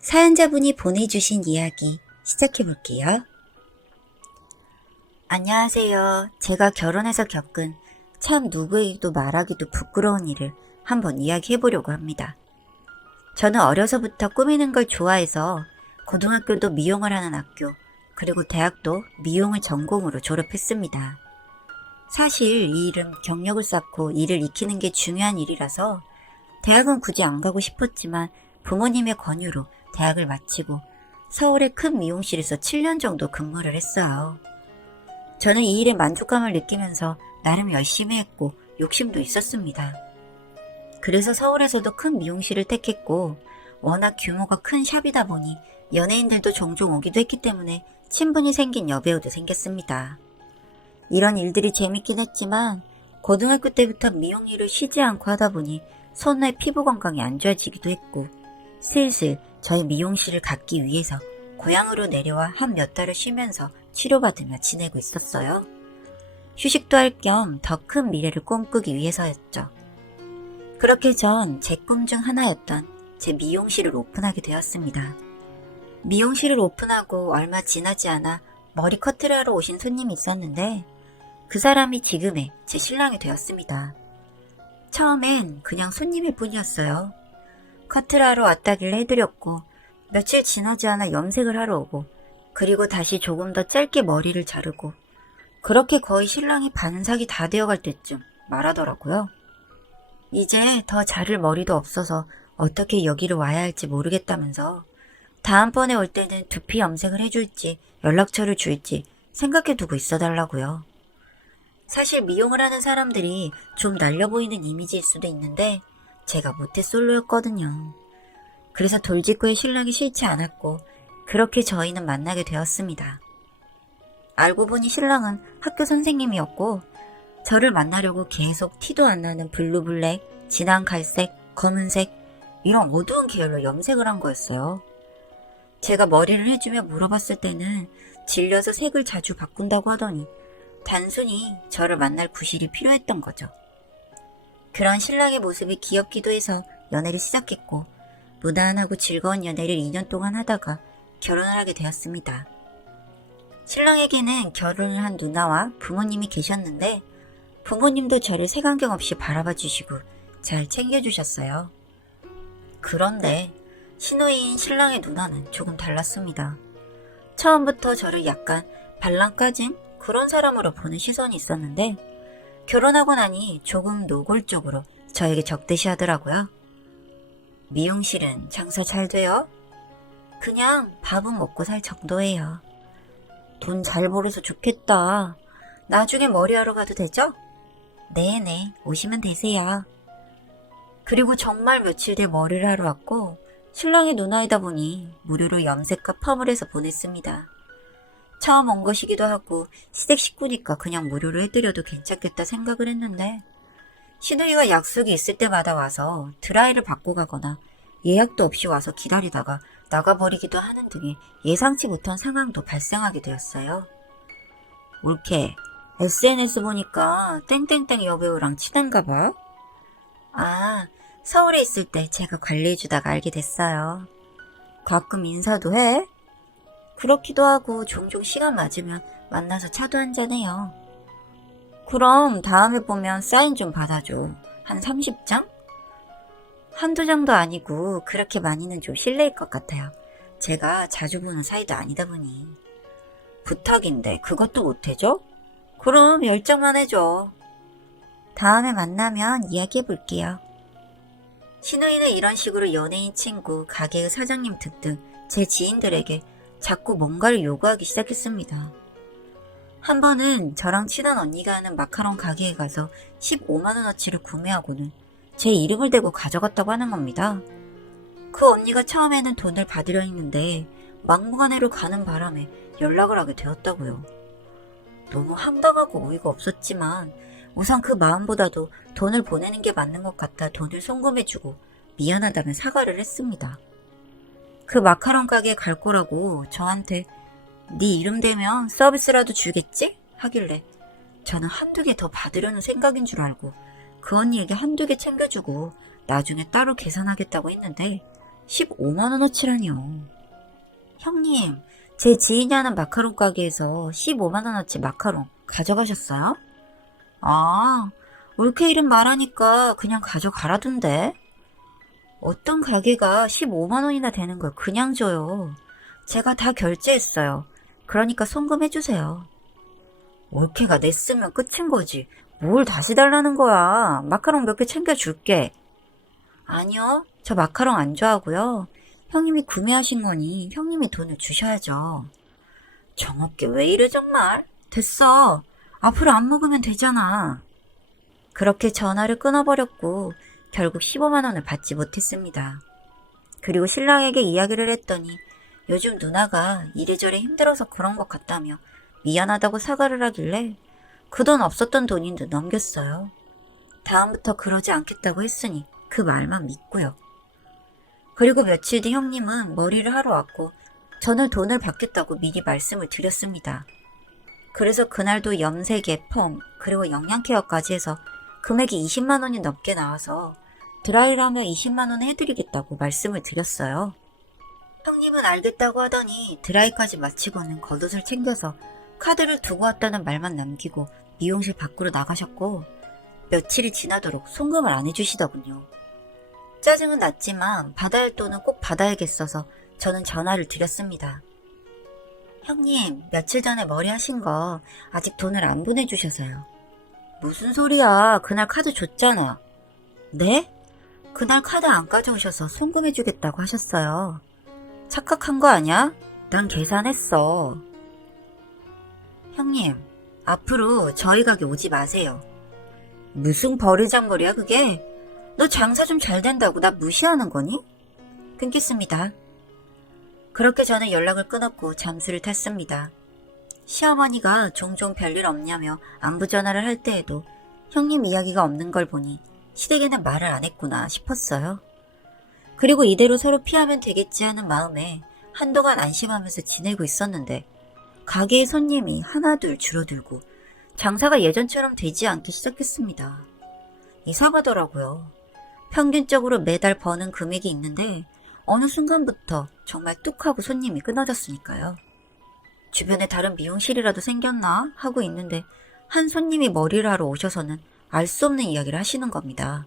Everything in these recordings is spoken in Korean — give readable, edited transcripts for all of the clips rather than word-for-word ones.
사연자분이 보내주신 이야기 시작해볼게요. 안녕하세요. 제가 결혼해서 겪은 참 누구에게도 말하기도 부끄러운 일을 한번 이야기해보려고 합니다. 저는 어려서부터 꾸미는 걸 좋아해서 고등학교도 미용을 하는 학교, 그리고 대학도 미용을 전공으로 졸업했습니다. 사실 이 일은 경력을 쌓고 일을 익히는 게 중요한 일이라서 대학은 굳이 안 가고 싶었지만 부모님의 권유로 대학을 마치고 서울의 큰 미용실에서 7년 정도 근무를 했어요. 저는 이 일에 만족감을 느끼면서 나름 열심히 했고 욕심도 있었습니다. 그래서 서울에서도 큰 미용실을 택했고 워낙 규모가 큰 샵이다 보니 연예인들도 종종 오기도 했기 때문에 친분이 생긴 여배우도 생겼습니다. 이런 일들이 재밌긴 했지만 고등학교 때부터 미용 일을 쉬지 않고 하다 보니 손의 피부 건강이 안 좋아지기도 했고 슬슬 저희 미용실을 갖기 위해서 고향으로 내려와 한 몇 달을 쉬면서 치료받으며 지내고 있었어요. 휴식도 할 겸 더 큰 미래를 꿈꾸기 위해서였죠. 그렇게 전 제 꿈 중 하나였던 제 미용실을 오픈하게 되었습니다. 미용실을 오픈하고 얼마 지나지 않아 머리 커트를 하러 오신 손님이 있었는데 그 사람이 지금의 제 신랑이 되었습니다. 처음엔 그냥 손님일 뿐이었어요. 커트를 하러 왔다길래 해드렸고 며칠 지나지 않아 염색을 하러 오고 그리고 다시 조금 더 짧게 머리를 자르고 그렇게 거의 신랑이 반삭이 다 되어갈 때쯤 말하더라고요. 이제 더 자를 머리도 없어서 어떻게 여기를 와야 할지 모르겠다면서 다음번에 올 때는 두피 염색을 해줄지 연락처를 줄지 생각해두고 있어달라고요. 사실 미용을 하는 사람들이 좀 날려 보이는 이미지일 수도 있는데 제가 모태솔로였거든요. 그래서 돌직구의 신랑이 싫지 않았고 그렇게 저희는 만나게 되었습니다. 알고 보니 신랑은 학교 선생님이었고 저를 만나려고 계속 티도 안 나는 블루블랙, 진한 갈색, 검은색 이런 어두운 계열로 염색을 한 거였어요. 제가 머리를 해주며 물어봤을 때는 질려서 색을 자주 바꾼다고 하더니 단순히 저를 만날 구실이 필요했던 거죠. 그런 신랑의 모습이 귀엽기도 해서 연애를 시작했고 무난하고 즐거운 연애를 2년 동안 하다가 결혼을 하게 되었습니다. 신랑에게는 결혼을 한 누나와 부모님이 계셨는데 부모님도 저를 색안경 없이 바라봐 주시고 잘 챙겨주셨어요. 그런데 시누이인 신랑의 누나는 조금 달랐습니다. 처음부터 저를 약간 발랑 까진 그런 사람으로 보는 시선이 있었는데 결혼하고 나니 조금 노골적으로 저에게 적대시 하더라고요. 미용실은 장사 잘 돼요? 그냥 밥은 먹고 살 정도예요. 돈 잘 벌어서 좋겠다. 나중에 머리하러 가도 되죠? 네네, 오시면 되세요. 그리고 정말 며칠 뒤에 머리를 하러 왔고 신랑의 누나이다 보니 무료로 염색과 펌을 해서 보냈습니다. 처음 온 것이기도 하고 시댁 식구니까 그냥 무료로 해드려도 괜찮겠다 생각을 했는데 시누이가 약속이 있을 때마다 와서 드라이를 받고 가거나 예약도 없이 와서 기다리다가 나가버리기도 하는 등의 예상치 못한 상황도 발생하게 되었어요. 올케, SNS 보니까 땡땡땡 여배우랑 친한가 봐? 아, 서울에 있을 때 제가 관리해주다가 알게 됐어요. 가끔 인사도 해? 그렇기도 하고 종종 시간 맞으면 만나서 차도 한잔해요. 그럼 다음에 보면 사인 좀 받아줘. 한 30장? 한두 장도 아니고 그렇게 많이는 좀 실례일 것 같아요. 제가 자주 보는 사이도 아니다 보니. 부탁인데 그것도 못해줘? 그럼 10장만 해줘. 다음에 만나면 이야기해볼게요. 시누이는 이런 식으로 연예인 친구, 가게의 사장님 등등 제 지인들에게 자꾸 뭔가를 요구하기 시작했습니다. 한 번은 저랑 친한 언니가 하는 마카롱 가게에 가서 15만원어치를 구매하고는 제 이름을 대고 가져갔다고 하는 겁니다. 그 언니가 처음에는 돈을 받으려 했는데 막무가내로 가는 바람에 연락을 하게 되었다고요. 너무 황당하고 어이가 없었지만 우선 그 마음보다도 돈을 보내는 게 맞는 것 같아 돈을 송금해주고 미안하다며 사과를 했습니다. 그 마카롱 가게에 갈 거라고 저한테 네 이름 대면 서비스라도 주겠지? 하길래 저는 한두 개 더 받으려는 생각인 줄 알고 그 언니에게 한두 개 챙겨주고 나중에 따로 계산하겠다고 했는데 15만원어치라니요. 형님, 제 지인이 하는 마카롱 가게에서 15만원어치 마카롱 가져가셨어요? 아, 올케 이름 말하니까 그냥 가져가라던데. 어떤 가게가 15만원이나 되는 걸 그냥 줘요. 제가 다 결제했어요. 그러니까 송금해주세요. 올케가 냈으면 끝인 거지. 뭘 다시 달라는 거야. 마카롱 몇 개 챙겨줄게. 아니요, 저 마카롱 안 좋아하고요. 형님이 구매하신 거니 형님이 돈을 주셔야죠. 정없게 왜 이래 정말. 됐어. 앞으로 안 먹으면 되잖아. 그렇게 전화를 끊어버렸고 결국 15만 원을 받지 못했습니다. 그리고 신랑에게 이야기를 했더니 요즘 누나가 이래저래 힘들어서 그런 것 같다며 미안하다고 사과를 하길래 그 돈 없었던 돈인데 넘겼어요. 다음부터 그러지 않겠다고 했으니 그 말만 믿고요. 그리고 며칠 뒤 형님은 머리를 하러 왔고 저는 돈을 받겠다고 미리 말씀을 드렸습니다. 그래서 그날도 염색에 펌 그리고 영양케어까지 해서 금액이 20만 원이 넘게 나와서 드라이를 하면 20만 원에 해드리겠다고 말씀을 드렸어요. 형님은 알겠다고 하더니 드라이까지 마치고는 겉옷을 챙겨서 카드를 두고 왔다는 말만 남기고 미용실 밖으로 나가셨고 며칠이 지나도록 송금을 안 해주시더군요. 짜증은 났지만 받아야 할 돈은 꼭 받아야겠어서 저는 전화를 드렸습니다. 형님, 며칠 전에 머리 하신 거 아직 돈을 안 보내주셔서요. 무슨 소리야. 그날 카드 줬잖아. 네? 그날 카드 안 가져오셔서 송금해주겠다고 하셨어요. 착각한 거 아냐? 난 계산했어. 형님, 앞으로 저희 가게 오지 마세요. 무슨 버르장머리야 그게? 너 장사 좀 잘 된다고 나 무시하는 거니? 끊겠습니다. 그렇게 저는 연락을 끊었고 잠수를 탔습니다. 시어머니가 종종 별일 없냐며 안부 전화를 할 때에도 형님 이야기가 없는 걸 보니 시댁에는 말을 안 했구나 싶었어요. 그리고 이대로 서로 피하면 되겠지 하는 마음에 한동안 안심하면서 지내고 있었는데 가게의 손님이 하나둘 줄어들고 장사가 예전처럼 되지 않기 시작했습니다. 이상하더라고요. 평균적으로 매달 버는 금액이 있는데 어느 순간부터 정말 뚝 하고 손님이 끊어졌으니까요. 주변에 다른 미용실이라도 생겼나 하고 있는데 한 손님이 머리를 하러 오셔서는 알 수 없는 이야기를 하시는 겁니다.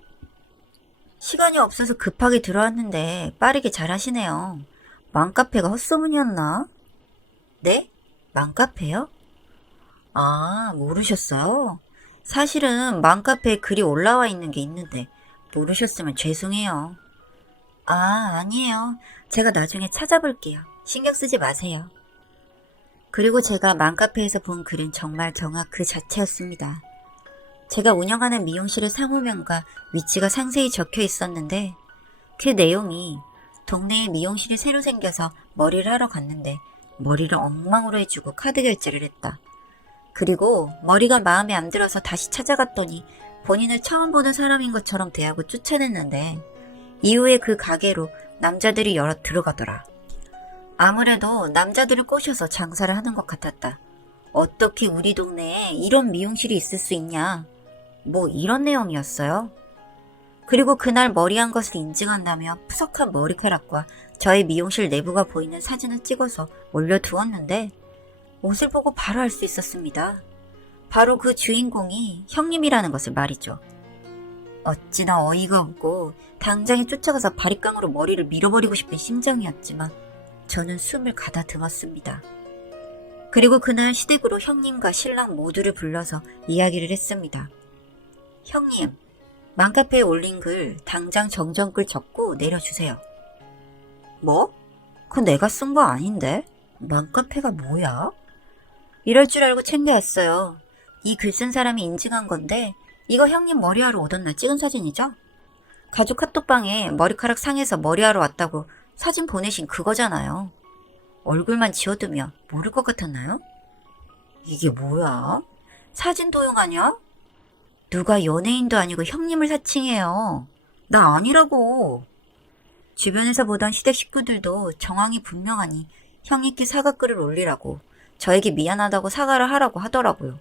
시간이 없어서 급하게 들어왔는데 빠르게 잘 하시네요. 맘카페가 헛소문이었나? 네? 맘카페요? 아, 모르셨어요? 사실은 맘카페에 글이 올라와 있는 게 있는데 모르셨으면 죄송해요. 아, 아니에요. 제가 나중에 찾아볼게요. 신경 쓰지 마세요. 그리고 제가 맘카페에서 본 글은 정말 정확 그 자체였습니다. 제가 운영하는 미용실의 상호명과 위치가 상세히 적혀 있었는데 그 내용이 동네에 미용실이 새로 생겨서 머리를 하러 갔는데 머리를 엉망으로 해주고 카드 결제를 했다. 그리고 머리가 마음에 안 들어서 다시 찾아갔더니 본인을 처음 보는 사람인 것처럼 대하고 쫓아냈는데 이후에 그 가게로 남자들이 여러 들어가더라. 아무래도 남자들을 꼬셔서 장사를 하는 것 같았다. 어떻게 우리 동네에 이런 미용실이 있을 수 있냐. 뭐 이런 내용이었어요. 그리고 그날 머리한 것을 인증한다며 푸석한 머리카락과 저의 미용실 내부가 보이는 사진을 찍어서 올려두었는데 옷을 보고 바로 알 수 있었습니다. 바로 그 주인공이 형님이라는 것을 말이죠. 어찌나 어이가 없고 당장에 쫓아가서 바리깡으로 머리를 밀어버리고 싶은 심정이었지만 저는 숨을 가다듬었습니다. 그리고 그날 시댁으로 형님과 신랑 모두를 불러서 이야기를 했습니다. 형님, 맘카페에 올린 글 당장 정정글 적고 내려주세요. 뭐? 그건 내가 쓴 거 아닌데? 맘카페가 뭐야? 이럴 줄 알고 챙겨왔어요. 이 글 쓴 사람이 인증한 건데 이거 형님 머리하러 오던 날 찍은 사진이죠? 가족 카톡방에 머리카락 상해서 머리하러 왔다고 사진 보내신 그거잖아요. 얼굴만 지워두면 모를 것 같았나요? 이게 뭐야? 사진 도용하냐? 누가 연예인도 아니고 형님을 사칭해요. 나 아니라고. 주변에서 보던 시댁 식구들도 정황이 분명하니 형님께 사과글을 올리라고 저에게 미안하다고 사과를 하라고 하더라고요.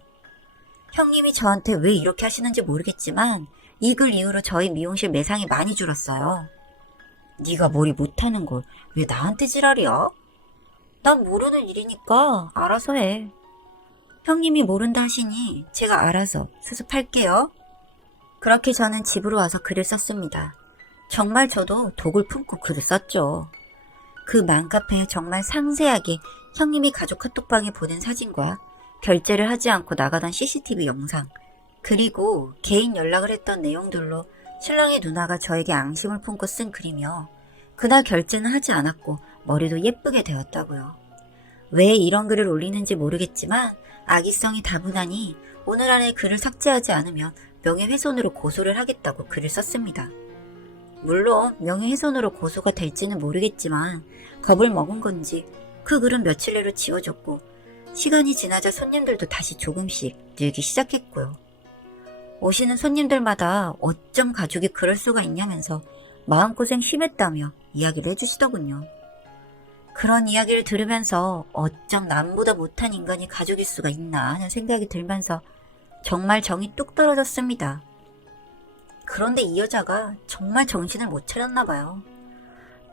형님이 저한테 왜 이렇게 하시는지 모르겠지만 이 글 이후로 저희 미용실 매상이 많이 줄었어요. 네가 머리 못하는 걸 왜 나한테 지랄이야? 난 모르는 일이니까 알아서 해. 형님이 모른다 하시니 제가 알아서 수습할게요. 그렇게 저는 집으로 와서 글을 썼습니다. 정말 저도 독을 품고 글을 썼죠. 그 맘카페에 정말 상세하게 형님이 가족 카톡방에 보낸 사진과 결제를 하지 않고 나가던 CCTV 영상, 그리고 개인 연락을 했던 내용들로 신랑의 누나가 저에게 앙심을 품고 쓴 글이며 그날 결제는 하지 않았고 머리도 예쁘게 되었다고요. 왜 이런 글을 올리는지 모르겠지만 악의성이 다분하니 오늘 안에 글을 삭제하지 않으면 명예훼손으로 고소를 하겠다고 글을 썼습니다. 물론 명예훼손으로 고소가 될지는 모르겠지만 겁을 먹은 건지 그 글은 며칠 내로 지워졌고 시간이 지나자 손님들도 다시 조금씩 늘기 시작했고요. 오시는 손님들마다 어쩜 가족이 그럴 수가 있냐면서 마음고생 심했다며 이야기를 해주시더군요. 그런 이야기를 들으면서 어쩜 남보다 못한 인간이 가족일 수가 있나 하는 생각이 들면서 정말 정이 뚝 떨어졌습니다. 그런데 이 여자가 정말 정신을 못 차렸나 봐요.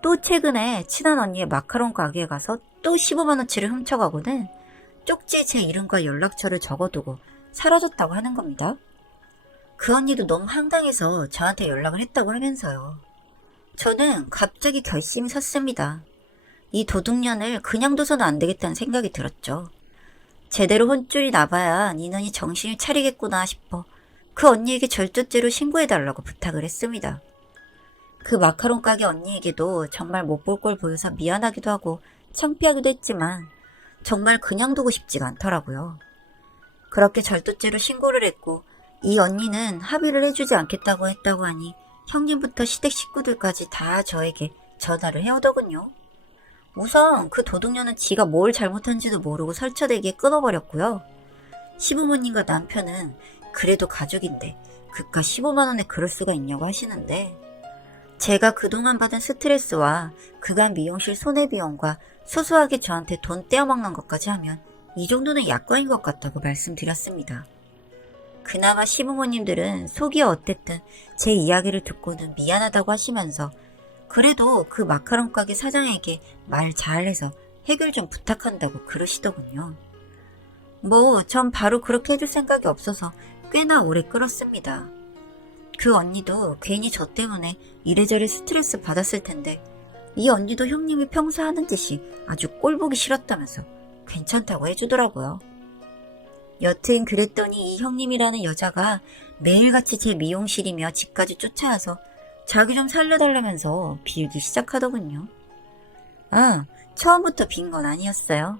또 최근에 친한 언니의 마카롱 가게에 가서 또 15만원치를 훔쳐가고는 쪽지에 제 이름과 연락처를 적어두고 사라졌다고 하는 겁니다. 그 언니도 너무 황당해서 저한테 연락을 했다고 하면서요. 저는 갑자기 결심이 섰습니다. 이 도둑년을 그냥 둬서는 안 되겠다는 생각이 들었죠. 제대로 혼쭐이 나봐야 니년이 정신을 차리겠구나 싶어 그 언니에게 절도죄로 신고해달라고 부탁을 했습니다. 그 마카롱 가게 언니에게도 정말 못 볼 걸 보여서 미안하기도 하고 창피하기도 했지만 정말 그냥 두고 싶지가 않더라고요. 그렇게 절도죄로 신고를 했고 이 언니는 합의를 해주지 않겠다고 했다고 하니 형님부터 시댁 식구들까지 다 저에게 전화를 해오더군요. 우선 그 도둑년은 지가 뭘 잘못한지도 모르고 설쳐대기에 끊어버렸고요. 시부모님과 남편은 그래도 가족인데 그깟 15만원에 그럴 수가 있냐고 하시는데 제가 그동안 받은 스트레스와 그간 미용실 손해비용과 소소하게 저한테 돈 떼어먹는 것까지 하면 이 정도는 약과인 것 같다고 말씀드렸습니다. 그나마 시부모님들은 속이 어땠든 제 이야기를 듣고는 미안하다고 하시면서 그래도 그 마카롱 가게 사장에게 말 잘해서 해결 좀 부탁한다고 그러시더군요. 전 바로 그렇게 해줄 생각이 없어서 꽤나 오래 끌었습니다. 그 언니도 괜히 저 때문에 이래저래 스트레스 받았을 텐데 이 언니도 형님이 평소 하는 짓이 아주 꼴보기 싫었다면서 괜찮다고 해주더라고요. 여튼 그랬더니 이 형님이라는 여자가 매일같이 제 미용실이며 집까지 쫓아와서 자기 좀 살려달라면서 빌기 시작하더군요. 처음부터 빈 건 아니었어요.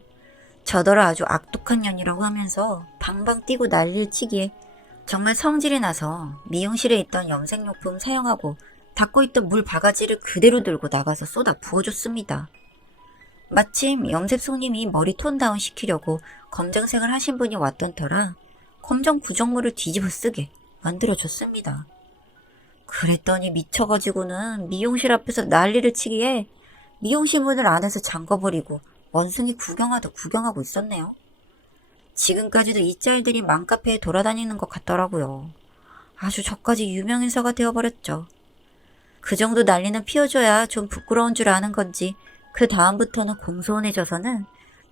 저더러 아주 악독한 년이라고 하면서 방방 뛰고 난리를 치기에 정말 성질이 나서 미용실에 있던 염색용품 사용하고 닦고 있던 물 바가지를 그대로 들고 나가서 쏟아 부어줬습니다. 마침 염색 손님이 머리 톤 다운 시키려고 검정색을 하신 분이 왔던 터라 검정 구정물을 뒤집어 쓰게 만들어줬습니다. 그랬더니 미쳐가지고는 미용실 앞에서 난리를 치기에 미용실 문을 안에서 잠궈버리고 원숭이 구경하다 구경하고 있었네요. 지금까지도 이 짤들이 맘카페에 돌아다니는 것 같더라고요. 아주 저까지 유명인사가 되어버렸죠. 그 정도 난리는 피워줘야 좀 부끄러운 줄 아는 건지 그 다음부터는 공손해져서는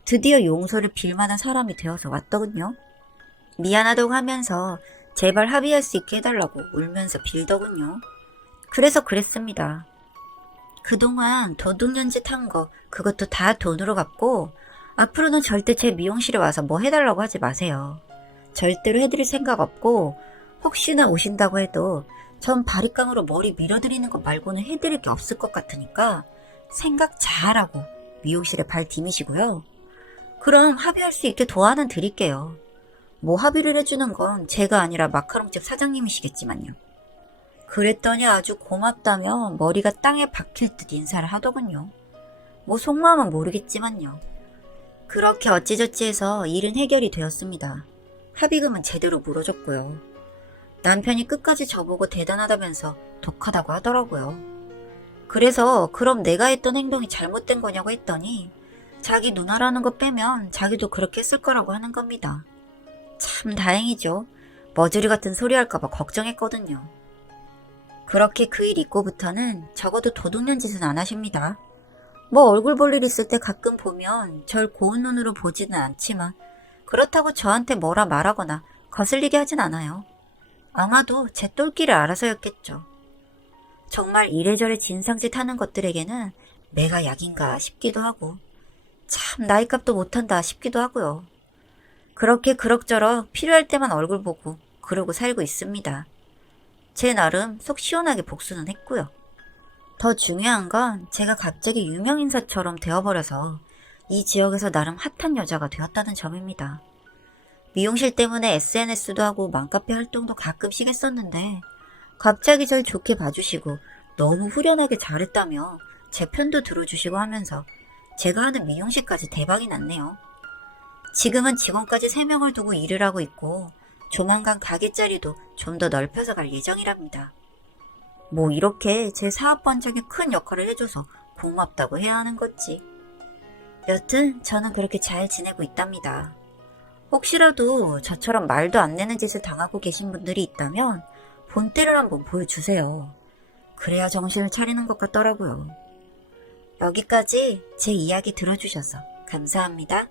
드디어 용서를 빌 만한 사람이 되어서 왔더군요. 미안하다고 하면서 제발 합의할 수 있게 해달라고 울면서 빌더군요. 그래서 그랬습니다. 그동안 도둑년짓 한 거 그것도 다 돈으로 갚고 앞으로는 절대 제 미용실에 와서 뭐 해달라고 하지 마세요. 절대로 해드릴 생각 없고 혹시나 오신다고 해도 전 바리깡으로 머리 밀어드리는 것 말고는 해드릴 게 없을 것 같으니까 생각 잘하고 미용실에 발 디미시고요. 그럼 합의할 수 있게 도와는 드릴게요. 뭐 합의를 해주는 건 제가 아니라 마카롱집 사장님이시겠지만요. 그랬더니 아주 고맙다며 머리가 땅에 박힐 듯 인사를 하더군요. 뭐 속마음은 모르겠지만요. 그렇게 어찌저찌 해서 일은 해결이 되었습니다. 합의금은 제대로 물어줬고요. 남편이 끝까지 저보고 대단하다면서 독하다고 하더라고요. 그래서 그럼 내가 했던 행동이 잘못된 거냐고 했더니 자기 누나라는 거 빼면 자기도 그렇게 했을 거라고 하는 겁니다. 참 다행이죠. 머저리 같은 소리 할까봐 걱정했거든요. 그렇게 그 일 있고부터는 적어도 도둑년 짓은 안 하십니다. 뭐 얼굴 볼 일 있을 때 가끔 보면 절 고운 눈으로 보지는 않지만 그렇다고 저한테 뭐라 말하거나 거슬리게 하진 않아요. 아마도 제 똘끼를 알아서였겠죠. 정말 이래저래 진상짓 하는 것들에게는 내가 약인가 싶기도 하고 참 나이값도 못한다 싶기도 하고요. 그렇게 그럭저럭 필요할 때만 얼굴 보고 그러고 살고 있습니다. 제 나름 속 시원하게 복수는 했고요. 더 중요한 건 제가 갑자기 유명인사처럼 되어버려서 이 지역에서 나름 핫한 여자가 되었다는 점입니다. 미용실 때문에 SNS도 하고 맘카페 활동도 가끔씩 했었는데 갑자기 절 좋게 봐주시고 너무 후련하게 잘했다며 제 편도 들어주시고 하면서 제가 하는 미용실까지 대박이 났네요. 지금은 직원까지 3명을 두고 일을 하고 있고 조만간 가게 자리도 좀 더 넓혀서 갈 예정이랍니다. 뭐 이렇게 제 사업 번창에 큰 역할을 해줘서 고맙다고 해야 하는 거지. 여튼 저는 그렇게 잘 지내고 있답니다. 혹시라도 저처럼 말도 안 되는 짓을 당하고 계신 분들이 있다면 본때를 한번 보여주세요. 그래야 정신을 차리는 것 같더라고요. 여기까지 제 이야기 들어주셔서 감사합니다.